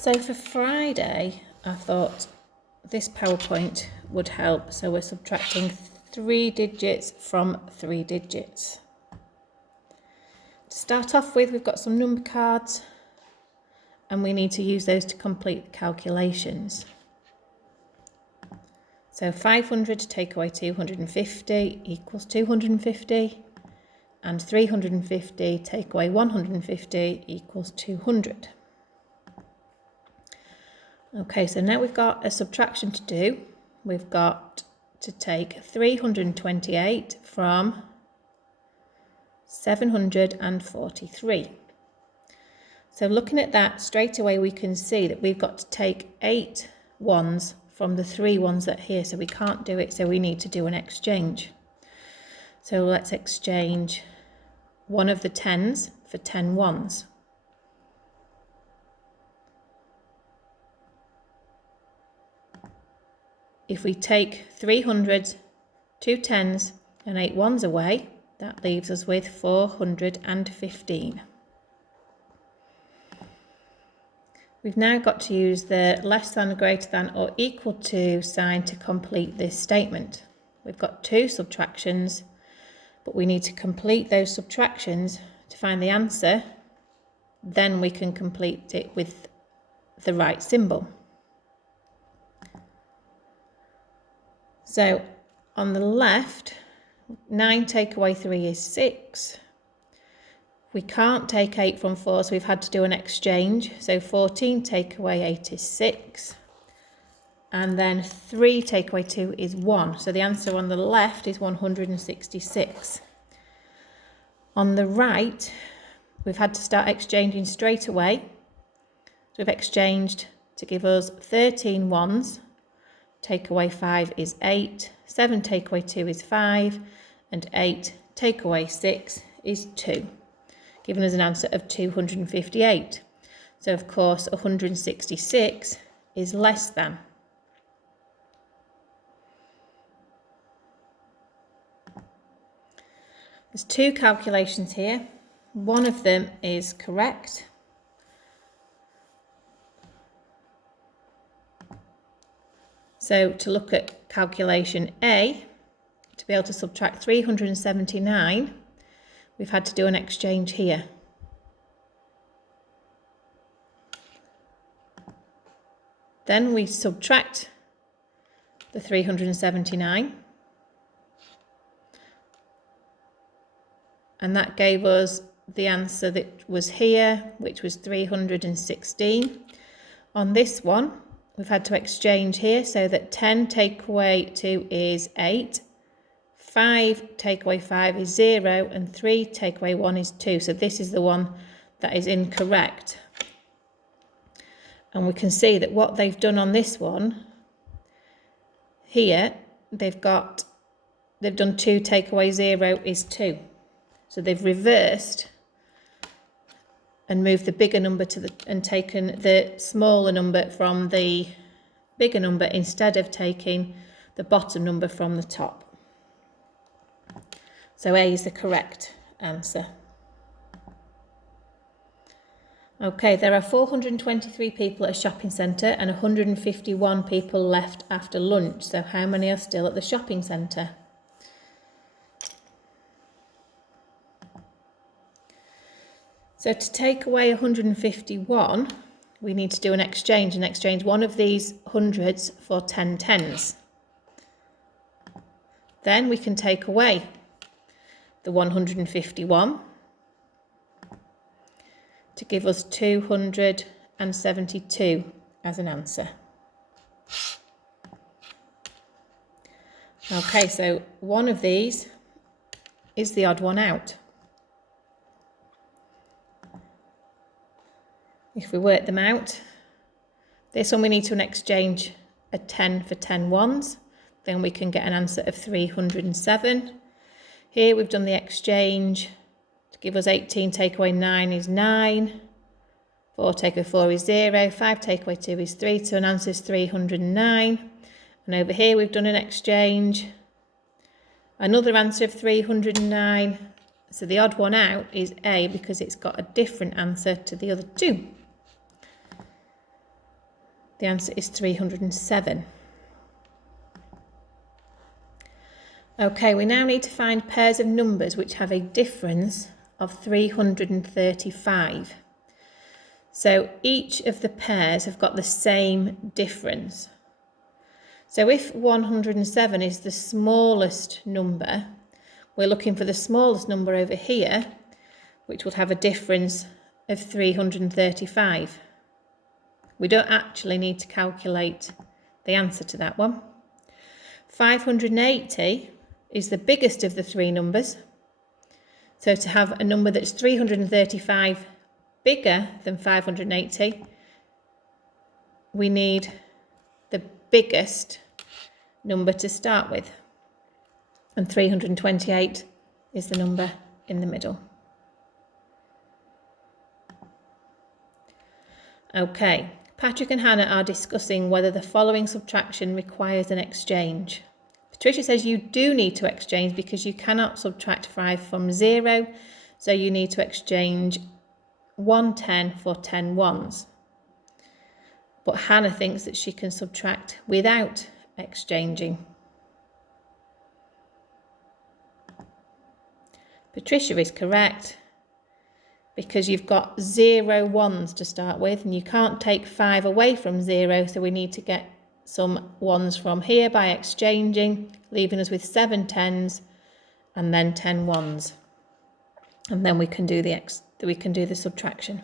So for Friday, I thought this PowerPoint would help. So we're subtracting 3 digits from 3 digits. To start off with, we've got some number cards and we need to use those to complete the calculations. So 500 take away 250 equals 250, and 350 take away 150 equals 200. Okay, so now we've got a subtraction to do. We've got to take 328 from 743. So looking at that, straight away we can see that we've got to take 8 ones from the 3 ones that are here, so we can't do it, so we need to do an exchange. So let's exchange one of the 10s for 10 ones. If we take 300, 2 10s and 8 ones away, that leaves us with 415. We've now got to use the less than, greater than or equal to sign to complete this statement. We've got 2 subtractions, but we need to complete those subtractions to find the answer. Then we can complete it with the right symbol. So on the left, 9 take away 3 is 6. We can't take 8 from 4, so we've had to do an exchange. So 14 take away 8 is 6. And then 3 take away 2 is 1. So the answer on the left is 166. On the right, we've had to start exchanging straight away. So we've exchanged to give us 13 ones. Take away 5 is 8, 7 take away 2 is 5, and 8 take away 6 is 2, giving us an answer of 258. So of course 166 is less than. There's 2 calculations here. One of them is correct. So to look at calculation A, to be able to subtract 379, we've had to do an exchange here. Then we subtract the 379, and that gave us the answer that was here, which was 316. On this one, we've had to exchange here, so that 10 take away 2 is 8, 5 take away 5 is 0, and 3 take away 1 is 2. So this is the one that is incorrect. And we can see that what they've done on this one, here, they've done 2 take away 0 is 2. So they've reversed and moved the bigger number and taken the smaller number from the bigger number instead of taking the bottom number from the top. So A is the correct answer. Okay, there are 423 people at a shopping centre and 151 people left after lunch. So how many are still at the shopping centre? So to take away 151, we need to do an exchange and exchange one of these hundreds for 10 tens. Then we can take away the 151 to give us 272 as an answer. Okay, so one of these is the odd one out. If we work them out, this one we need to exchange a 10 for 10 ones, then we can get an answer of 307. Here we've done the exchange to give us 18 take away 9 is 9, 4 take away 4 is 0, 5 take away 2 is 3, so an answer is 309. And over here we've done an exchange, another answer of 309. So the odd one out is A because it's got a different answer to the other two. The answer is 307. Okay, we now need to find pairs of numbers which have a difference of 335. So each of the pairs have got the same difference. So if 107 is the smallest number, we're looking for the smallest number over here, which would have a difference of 335. We don't actually need to calculate the answer to that one. 580 is the biggest of the three numbers. So to have a number that's 335 bigger than 580, we need the biggest number to start with. And 328 is the number in the middle. Okay, Patrick and Hannah are discussing whether the following subtraction requires an exchange. Patricia says you do need to exchange because you cannot subtract 5 from 0, so you need to exchange 1 10 for 10 ones. But Hannah thinks that she can subtract without exchanging. Patricia is correct because you've got 0 ones to start with and you can't take 5 away from 0, so we need to get some ones from here by exchanging, leaving us with 7 tens and then 10 ones. And then we can do the subtraction.